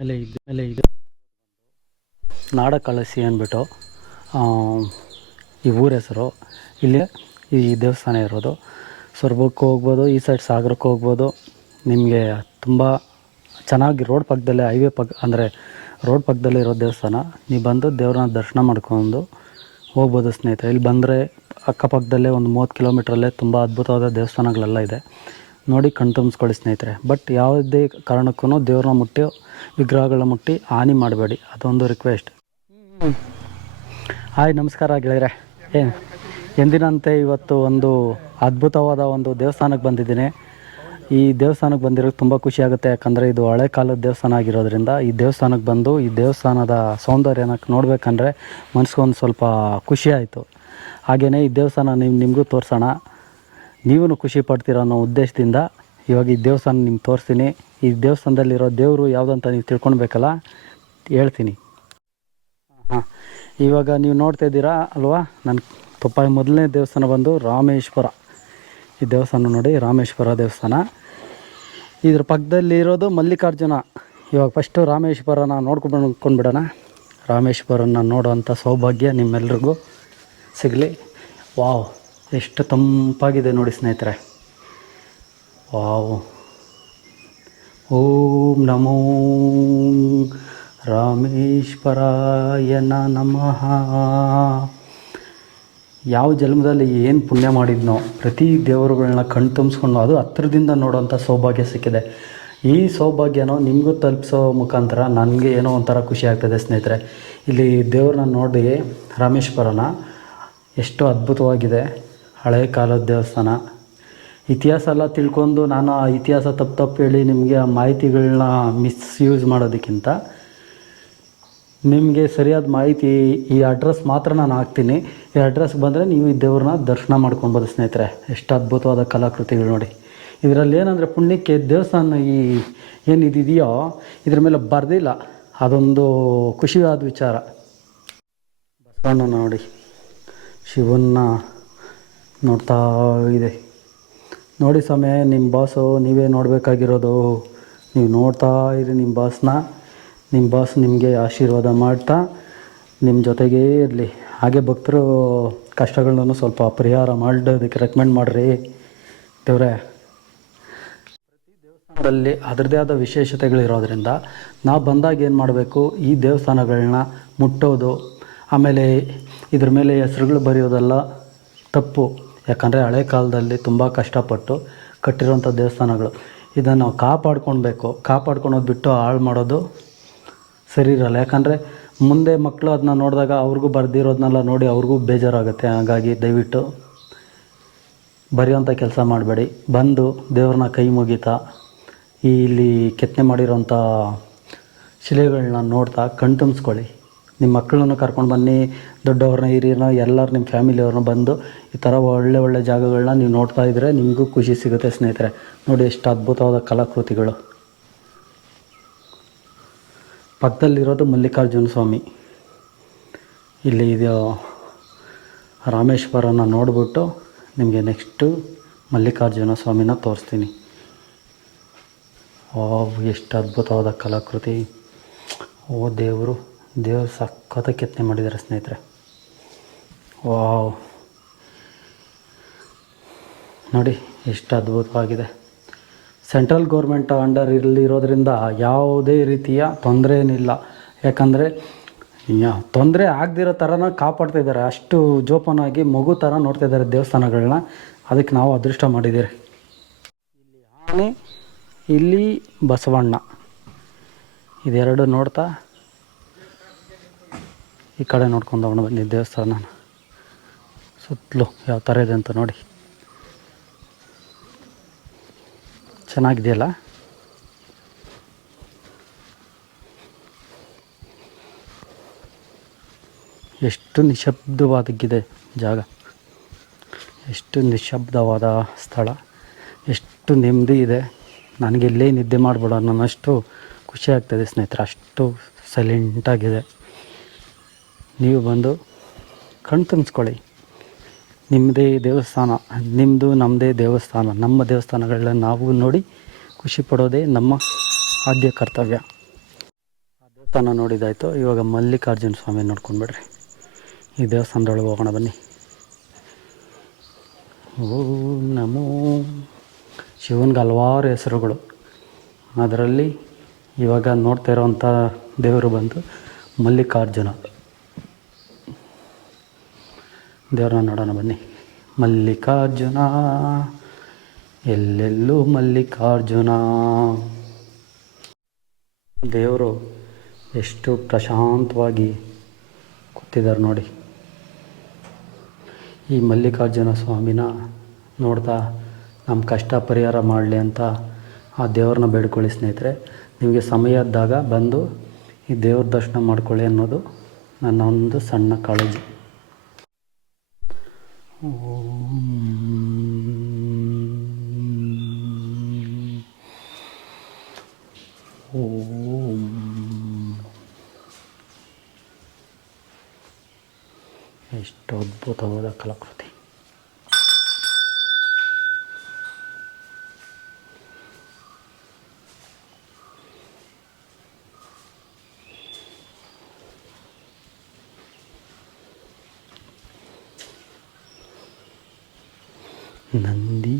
ಮೇಲೆ ಇದೆ ಅಲ್ಲೇ ಇದೆ. ನಾಡ ಕಳಸಿ ಅಂದ್ಬಿಟ್ಟು ಈ ಊರ ಹೆಸರು. ಇಲ್ಲಿ ಈ ದೇವಸ್ಥಾನ ಇರೋದು. ಸೊರಬಕ್ಕೆ ಹೋಗ್ಬೋದು, ಈ ಸೈಡ್ ಸಾಗರಕ್ಕೆ ಹೋಗ್ಬೋದು. ನಿಮಗೆ ತುಂಬ ಚೆನ್ನಾಗಿ ರೋಡ್ ಪಕ್ಕದಲ್ಲೇ ಹೈವೇ ಪಕ್ಕ ಅಂದರೆ ರೋಡ್ ಪಕ್ಕದಲ್ಲೇ ಇರೋ ದೇವಸ್ಥಾನ. ನೀವು ಬಂದು ದೇವ್ರನ್ನ ದರ್ಶನ ಮಾಡ್ಕೊಂಡು ಹೋಗ್ಬೋದು ಸ್ನೇಹಿತರೆ. ಇಲ್ಲಿ ಬಂದರೆ ಅಕ್ಕಪಕ್ಕದಲ್ಲೇ ಒಂದು ಮೂವತ್ತು ಕಿಲೋಮೀಟ್ರಲ್ಲೇ ತುಂಬ ಅದ್ಭುತವಾದ ದೇವಸ್ಥಾನಗಳೆಲ್ಲ ಇದೆ. ನೋಡಿ ಕಣ್ತುಂಬಿಸ್ಕೊಳ್ಳಿ ಸ್ನೇಹಿತರೆ. ಬಟ್ ಯಾವುದೇ ಕಾರಣಕ್ಕೂ ದೇವ್ರನ್ನ ಮುಟ್ಟಿ, ವಿಗ್ರಹಗಳನ್ನ ಮುಟ್ಟಿ ಹಾನಿ ಮಾಡಬೇಡಿ. ಅದೊಂದು ರಿಕ್ವೆಸ್ಟ್ ಹಾಯ್, ನಮಸ್ಕಾರ ಗೆಳೆಯರೆ. ಏನು ಎಂದಿನಂತೆ ಇವತ್ತು ಒಂದು ಅದ್ಭುತವಾದ ಒಂದು ದೇವಸ್ಥಾನಕ್ಕೆ ಬಂದಿದ್ದೀನಿ. ಈ ದೇವಸ್ಥಾನಕ್ಕೆ ಬಂದಿರೋದು ತುಂಬ ಖುಷಿ ಆಗುತ್ತೆ. ಯಾಕಂದರೆ ಇದು ಹಳೆ ಕಾಲದ ದೇವಸ್ಥಾನ ಆಗಿರೋದ್ರಿಂದ ಈ ದೇವಸ್ಥಾನಕ್ಕೆ ಬಂದು ಈ ದೇವಸ್ಥಾನದ ಸೌಂದರ್ಯನ ನೋಡಬೇಕಂದ್ರೆ ಮನಸ್ಸಿಗೆ ಒಂದು ಸ್ವಲ್ಪ ಖುಷಿ ಆಯಿತು. ಹಾಗೆಯೇ ಈ ದೇವಸ್ಥಾನ ನೀವು ನಿಮಗೂ ತೋರಿಸೋಣ. ನೀವೂ ಖುಷಿ ಪಡ್ತೀರೋ ಅನ್ನೋ ಉದ್ದೇಶದಿಂದ ಇವಾಗ ಈ ದೇವಸ್ಥಾನ ನಿಮ್ಗೆ ತೋರಿಸ್ತೀನಿ. ಈ ದೇವಸ್ಥಾನದಲ್ಲಿರೋ ದೇವರು ಯಾವುದಂತ ನೀವು ತಿಳ್ಕೊಳ್ಬೇಕಲ್ಲ? ಹೇಳ್ತೀನಿ. ಹಾಂ, ಇವಾಗ ನೀವು ನೋಡ್ತಾ ಇದ್ದೀರಾ ಅಲ್ವಾ? ನನ್ನ ತುಪ್ಪ ಮೊದಲನೇ ದೇವಸ್ಥಾನ ಬಂದು ರಾಮೇಶ್ವರ. ಈ ದೇವಸ್ಥಾನ ನೋಡಿ, ರಾಮೇಶ್ವರ ದೇವಸ್ಥಾನ. ಇದ್ರ ಪಕ್ಕದಲ್ಲಿರೋದು ಮಲ್ಲಿಕಾರ್ಜುನ. ಇವಾಗ ಫಸ್ಟು ರಾಮೇಶ್ವರನ ನೋಡ್ಕೊಂಡು ಅಂದ್ಕೊಂಡ್ಬಿಡೋಣ ರಾಮೇಶ್ವರನ ನೋಡೋವಂಥ ಸೌಭಾಗ್ಯ ನಿಮ್ಮೆಲ್ರಿಗೂ ಸಿಗಲಿ. ವಾವ್. ಎಷ್ಟು ತಂಪಾಗಿದೆ ನೋಡಿ ಸ್ನೇಹಿತರೆ. ವಾವ್. ಓಂ ನಮೋ ರಾಮೇಶ್ವರಾಯ ನಮಃ. ಯಾವ ಜನ್ಮದಲ್ಲಿ ಏನು ಪುಣ್ಯ ಮಾಡಿದ್ನೋ ಪ್ರತಿ ದೇವರುಗಳನ್ನ ಕಣ್ ತುಂಬಿಸ್ಕೊಂಡು ಅದು ಹತ್ರದಿಂದ ನೋಡೋವಂಥ ಸೌಭಾಗ್ಯ ಸಿಕ್ಕಿದೆ. ಈ ಸೌಭಾಗ್ಯನೋ ನಿಮಗೂ ತಲುಪಿಸೋ ಮುಖಾಂತರ ನನಗೆ ಏನೋ ಒಂಥರ ಖುಷಿ ಆಗ್ತದೆ ಸ್ನೇಹಿತರೆ. ಇಲ್ಲಿ ದೇವ್ರನ್ನ ನೋಡಿ ರಾಮೇಶ್ವರನ. ಎಷ್ಟು ಅದ್ಭುತವಾಗಿದೆ. ಹಳೆ ಕಾಲದ ದೇವಸ್ಥಾನ. ಇತಿಹಾಸ ಎಲ್ಲ ತಿಳ್ಕೊಂಡು ನಾನು ಆ ಇತಿಹಾಸ ತಪ್ಪು ತಪ್ಪು ಹೇಳಿ ನಿಮಗೆ ಆ ಮಾಹಿತಿಗಳನ್ನ ಮಿಸ್ಯೂಸ್ ಮಾಡೋದಕ್ಕಿಂತ ನಿಮಗೆ ಸರಿಯಾದ ಮಾಹಿತಿ ಈ ಅಡ್ರೆಸ್ ಮಾತ್ರ ನಾನು ಹಾಕ್ತೀನಿ. ಈ ಅಡ್ರೆಸ್ಗೆ ಬಂದರೆ ನೀವು ಈ ದೇವ್ರನ್ನ ದರ್ಶನ ಮಾಡ್ಕೊಳ್ಬೋದು ಸ್ನೇಹಿತರೆ. ಎಷ್ಟು ಅದ್ಭುತವಾದ ಕಲಾಕೃತಿಗಳು ನೋಡಿ. ಇದರಲ್ಲಿ ಏನಂದರೆ ಪುಣ್ಯಕ್ಕೆ ದೇವಸ್ಥಾನ ಈ ಏನಿದೆಯೋ ಇದ್ರ ಮೇಲೆ ಬರೆದಿಲ್ಲ ಅದೊಂದು ಖುಷಿಯಾದ ವಿಚಾರ. ಬಸವಣ್ಣ ನೋಡಿ. ಶಿವನ್ನ ನೋಡ್ತಾ ಇದೆ. ನೋಡಿ ಸಮಯ ನಿಮ್ಮ ಬಾಸು ನೀವೇ ನೋಡಬೇಕಾಗಿರೋದು. ನೀವು ನೋಡ್ತಾ ಇರಿ ನಿಮ್ಮ ಬಾಸ್ನ ನಿಮ್ಮ ಬಾಸ್ ನಿಮಗೆ ಆಶೀರ್ವಾದ ಮಾಡ್ತಾ ನಿಮ್ಮ ಜೊತೆಗೇ ಇರಲಿ. ಹಾಗೆ ಭಕ್ತರು ಕಷ್ಟಗಳನ್ನು ಸ್ವಲ್ಪ ಪರಿಹಾರ ಮಾಡೋದಕ್ಕೆ ರೆಕಮೆಂಡ್ ಮಾಡಿರಿ ದೇವ್ರೆ. ದೇವಸ್ಥಾನದಲ್ಲಿ ಅದರದೇ ಆದ ವಿಶೇಷತೆಗಳಿರೋದ್ರಿಂದ ನಾವು ಬಂದಾಗ ಏನು ಮಾಡಬೇಕು? ಈ ದೇವಸ್ಥಾನಗಳನ್ನ ಮುಟ್ಟೋದು. ಆಮೇಲೆ ಇದ್ರ ಮೇಲೆ ಹೆಸ್ರುಗಳು ಬರೆಯೋದೆಲ್ಲ ತಪ್ಪು. ಯಾಕಂದರೆ ಹಳೆ ಕಾಲದಲ್ಲಿ ತುಂಬ ಕಷ್ಟಪಟ್ಟು ಕಟ್ಟಿರೋಂಥ ದೇವಸ್ಥಾನಗಳು. ಇದನ್ನು ಕಾಪಾಡ್ಕೊಳ್ಬೇಕು. ಕಾಪಾಡ್ಕೊಳೋದು ಬಿಟ್ಟು ಹಾಳು ಮಾಡೋದು ಸರಿ ಇರಲ್ಲ. ಯಾಕಂದರೆ ಮುಂದೆ ಮಕ್ಕಳು ಅದನ್ನ ನೋಡಿದಾಗ ಅವ್ರಿಗೂ ಬರೆದಿರೋದನ್ನೆಲ್ಲ ನೋಡಿ ಅವ್ರಿಗೂ ಬೇಜಾರಾಗುತ್ತೆ. ಹಾಗಾಗಿ ದಯವಿಟ್ಟು ಬರೆಯೋಂಥ ಕೆಲಸ ಮಾಡಬೇಡಿ. ಬಂದು ದೇವ್ರನ್ನ ಕೈ ಮುಗಿತಾ ಇಲ್ಲಿ ಕೆತ್ತನೆ ಮಾಡಿರೋಂಥ ಶಿಲೆಗಳನ್ನ ನೋಡ್ತಾ ಕಣ್ತುಂಬಿಸ್ಕೊಳ್ಳಿ. ನಿಮ್ಮ ಮಕ್ಕಳನ್ನು ಕರ್ಕೊಂಡು ಬನ್ನಿ, ದೊಡ್ಡವ್ರನ್ನ, ಹಿರಿಯರನ್ನ, ಎಲ್ಲರೂ ನಿಮ್ಮ ಫ್ಯಾಮಿಲಿಯವ್ರನ್ನ ಬಂದು ಈ ಥರ ಒಳ್ಳೆ ಒಳ್ಳೆ ಜಾಗಗಳನ್ನ ನೀವು ನೋಡ್ತಾ ಇದ್ದರೆ ನಿಮಗೂ ಖುಷಿ ಸಿಗುತ್ತೆ ಸ್ನೇಹಿತರೆ. ನೋಡಿ ಎಷ್ಟು ಅದ್ಭುತವಾದ ಕಲಾಕೃತಿಗಳು. ಪಕ್ಕದಲ್ಲಿರೋದು ಮಲ್ಲಿಕಾರ್ಜುನ ಸ್ವಾಮಿ. ಇಲ್ಲಿ ಇದು ರಾಮೇಶ್ವರನ ನೋಡಿಬಿಟ್ಟು ನಿಮಗೆ ನೆಕ್ಸ್ಟು ಮಲ್ಲಿಕಾರ್ಜುನ ಸ್ವಾಮಿನ ತೋರಿಸ್ತೀನಿ. ಓ ಎಷ್ಟು ಅದ್ಭುತವಾದ ಕಲಾಕೃತಿ. ಓ ದೇವರು. ದೇವರು ಸಖತ್ತ ಕೆತ್ತನೆ ಮಾಡಿದ್ದಾರೆ ಸ್ನೇಹಿತರೆ. ವಾವ್. ನೋಡಿ, ಎಷ್ಟು ಅದ್ಭುತವಾಗಿದೆ. ಸೆಂಟ್ರಲ್ ಗೌರ್ಮೆಂಟ್ ಅಂಡರ್ ಇರಲಿರೋದ್ರಿಂದ ಯಾವುದೇ ರೀತಿಯ ತೊಂದರೆ ಏನಿಲ್ಲ ಯಾಕಂದರೆ ತೊಂದರೆ ಆಗದಿರೋ ಥರನ ಕಾಪಾಡ್ತಾ ಇದ್ದಾರೆ. ಅಷ್ಟು ಜೋಪಾನಾಗಿ ಮಗು ಥರ ನೋಡ್ತಾ ಇದ್ದಾರೆ ದೇವಸ್ಥಾನಗಳನ್ನ. ಅದಕ್ಕೆ ನಾವು ಅದೃಷ್ಟ ಮಾಡಿದ್ದೀರಿ. ಇಲ್ಲಿ ಆನೆ, ಇಲ್ಲಿ ಬಸವಣ್ಣ. ಇದೆರಡು ನೋಡ್ತಾ ಈ ಕಡೆ ನೋಡ್ಕೊಂಡು ಅವನು ಬನ್ನಿ ದೇವಸ್ಥಾನ. ಸುತ್ತಲೂ ಯಾವ ಥರ ಇದೆ ಅಂತ ನೋಡಿ. ಚೆನ್ನಾಗಿದೆಯಲ್ಲ? ಎಷ್ಟು ನಿಶಬ್ದವಾದಕ್ಕಿದೆ ಜಾಗ. ಎಷ್ಟು ನಿಶಬ್ದವಾದ ಸ್ಥಳ. ಎಷ್ಟು ನೆಮ್ಮದಿ ಇದೆ. ನನಗೆ ಇಲ್ಲೇ ನಿದ್ದೆ ಮಾಡಿಬಿಡೋ ನನ್ನಷ್ಟು ಖುಷಿ ಆಗ್ತದೆ ಸ್ನೇಹಿತರೆ. ಅಷ್ಟು ಸೈಲೆಂಟಾಗಿದೆ ನೀವು ಬಂದು ಕಣ್ ತುಂಬಿಸ್ಕೊಳ್ಳಿ. ನಿಮ್ಮದೇ ದೇವಸ್ಥಾನ ನಿಮ್ಮದು ನಮ್ಮದೇ ದೇವಸ್ಥಾನ, ನಮ್ಮ ದೇವಸ್ಥಾನಗಳನ್ನ ನಾವು ನೋಡಿ ಖುಷಿ ಪಡೋದೇ ನಮ್ಮ ಆದ್ಯ ಕರ್ತವ್ಯ. ಆ ದೇವಸ್ಥಾನ ನೋಡಿದಾಯಿತು, ಇವಾಗ ಮಲ್ಲಿಕಾರ್ಜುನ ಸ್ವಾಮಿ ನೋಡ್ಕೊಂಡ್ಬಿಡ್ರಿ. ಈ ದೇವಸ್ಥಾನದೊಳಗೆ ಹೋಗೋಣ ಬನ್ನಿ. ಓ ನಮೋ. ಶಿವನ್ಗೆ ಹಲವಾರು ಹೆಸರುಗಳು. ಅದರಲ್ಲಿ ಇವಾಗ ನೋಡ್ತಾ ಇರೋವಂಥ ದೇವರು ಬಂದು ಮಲ್ಲಿಕಾರ್ಜುನ. ದೇವ್ರನ್ನ ನೋಡೋಣ ಬನ್ನಿ. ಮಲ್ಲಿಕಾರ್ಜುನ, ಎಲ್ಲೆಲ್ಲೂ ಮಲ್ಲಿಕಾರ್ಜುನ. ದೇವರು ಎಷ್ಟು ಪ್ರಶಾಂತವಾಗಿ ಕೂತಿದ್ದಾರೆ ನೋಡಿ. ಈ ಮಲ್ಲಿಕಾರ್ಜುನ ಸ್ವಾಮಿನ ನೋಡ್ತಾ ನಮ್ಮ ಕಷ್ಟ ಪರಿಹಾರ ಮಾಡಲಿ ಅಂತ ಆ ದೇವ್ರನ್ನ ಬೇಡ್ಕೊಳ್ಳಿ ಸ್ನೇಹಿತರೆ. ನಿಮಗೆ ಸಮಯ ಇದ್ದಾಗ ಬಂದು ಈ ದೇವ್ರ ದರ್ಶನ ಮಾಡ್ಕೊಳ್ಳಿ ಅನ್ನೋದು ನನ್ನ ಒಂದು ಸಣ್ಣ ಕಾಳಜಿ. ಓಂ ಎಷ್ಟು ಅದ್ಭುತವಾದ ಕಲಾಕೃತಿ ನಂದಿ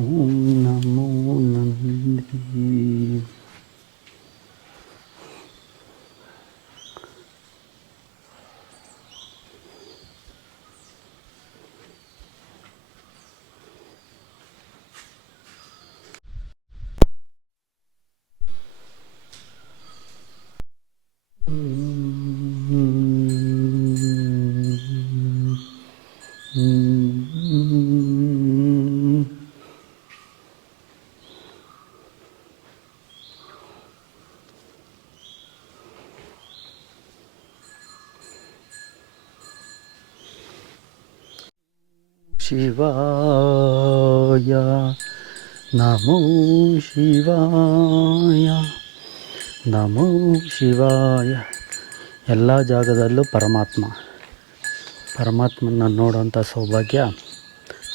ಓಂ ನಮೋ ನಂದಿ ಶಿವಾಯ ನಮೋ ಶಿವಾಯ ನಮೋ ಶಿವಾಯ. ಎಲ್ಲ ಜಾಗದಲ್ಲೂ ಪರಮಾತ್ಮ. ಪರಮಾತ್ಮನ ನೋಡೋಂಥ ಸೌಭಾಗ್ಯ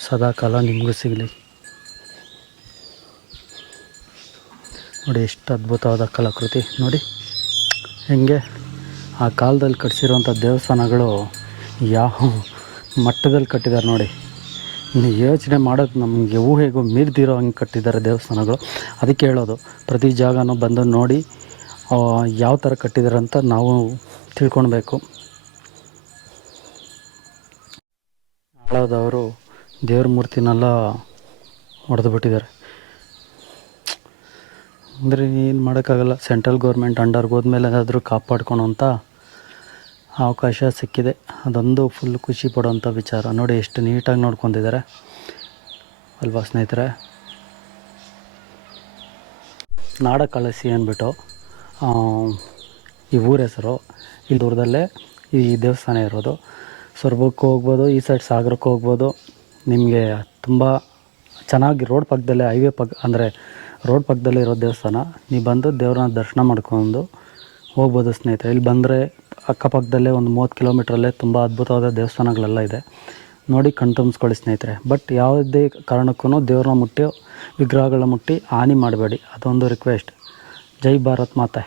ಸದಾಕಾಲ ನಿಮಗೂ ಸಿಗಲಿ. ನೋಡಿ ಎಷ್ಟು ಅದ್ಭುತವಾದ ಕಲಾಕೃತಿ. ನೋಡಿ, ಹೆಂಗೆ ಆ ಕಾಲದಲ್ಲಿ ಕಟ್ಟಿಸಿರುವಂಥ ದೇವಸ್ಥಾನಗಳು ಯಾವ ಮಟ್ಟದಲ್ಲಿ ಕಟ್ಟಿದ್ದಾರೆ ನೋಡಿ. ಇನ್ನು ಯೋಚನೆ ಮಾಡೋದು ನಮಗೆ ಊಹೆಗೂ ಮೀರ್ದಿರೋ ಹಂಗೆ ಕಟ್ಟಿದ್ದಾರೆ ದೇವಸ್ಥಾನಗಳು. ಅದಕ್ಕೆ ಹೇಳೋದು, ಪ್ರತಿ ಜಾಗನೂ ಬಂದು ನೋಡಿ ಯಾವ ಥರ ಕಟ್ಟಿದ್ದಾರೆ ಅಂತ ನಾವು ತಿಳ್ಕೊಳ್ಬೇಕು. ಹಾಳಾದವರು ದೇವ್ರ ಮೂರ್ತಿನೆಲ್ಲ ಹೊಡೆದು ಬಿಟ್ಟಿದ್ದಾರೆ ಅಂದರೆ ಏನು ಮಾಡೋಕ್ಕಾಗಲ್ಲ, ಸೆಂಟ್ರಲ್ ಗೌರ್ಮೆಂಟ್ ಅಂಡರ್ಗೆ ಹೋದ್ಮೇಲೆ ಏನಾದರೂ ಕಾಪಾಡ್ಕೊಳೋ ಅಂತ ಅವಕಾಶ ಸಿಕ್ಕಿದೆ. ಅದೊಂದು ಫುಲ್ ಖುಷಿ ಪಡೋವಂಥ ವಿಚಾರ. ನೋಡಿ, ಎಷ್ಟು ನೀಟಾಗಿ ನೋಡ್ಕೊಂಡಿದ್ದಾರೆ. ಅಲ್ವಾ ಸ್ನೇಹಿತರೆ? ನಾಡ ಕಳಸಿ ಅಂದ್ಬಿಟ್ಟು ಈ ಊರ ಹೆಸರು, ಈ ದೂರದಲ್ಲೇ ಈ ದೇವಸ್ಥಾನ ಇರೋದು. ಸೊರಬಕ್ಕೆ ಹೋಗ್ಬೋದು, ಈ ಸೈಡ್ ಸಾಗರಕ್ಕೆ ಹೋಗ್ಬೋದು. ನಿಮಗೆ ತುಂಬ ಚೆನ್ನಾಗಿ ರೋಡ್ ಪಕ್ಕದಲ್ಲೇ ಹೈವೇ ಪಕ್ಕ ಅಂದರೆ ರೋಡ್ ಪಕ್ಕದಲ್ಲೇ ಇರೋ ದೇವಸ್ಥಾನ. ನೀವು ಬಂದು ದೇವ್ರನ್ನ ದರ್ಶನ ಮಾಡ್ಕೊಂಡು ಹೋಗ್ಬೋದು ಸ್ನೇಹಿತರೆ. ಇಲ್ಲಿ ಬಂದರೆ ಅಕ್ಕಪಕ್ಕದಲ್ಲೇ ಒಂದು ಮೂವತ್ತು ಕಿಲೋಮೀಟ್ರಲ್ಲೇ ತುಂಬ ಅದ್ಭುತವಾದ ದೇವಸ್ಥಾನಗಳೆಲ್ಲ ಇದೆ. ನೋಡಿ ಕಣ್ತುಂಬಿಸ್ಕೊಳ್ಳಿ ಸ್ನೇಹಿತರೆ. ಬಟ್ ಯಾವುದೇ ಕಾರಣಕ್ಕೂ ದೇವ್ರನ್ನ ಮುಟ್ಟಿ, ವಿಗ್ರಹಗಳನ್ನ ಮುಟ್ಟಿ ಹಾನಿ ಮಾಡಬೇಡಿ. ಅದೊಂದು ರಿಕ್ವೆಸ್ಟ್ ಜೈ ಭಾರತ್ ಮಾತೆ.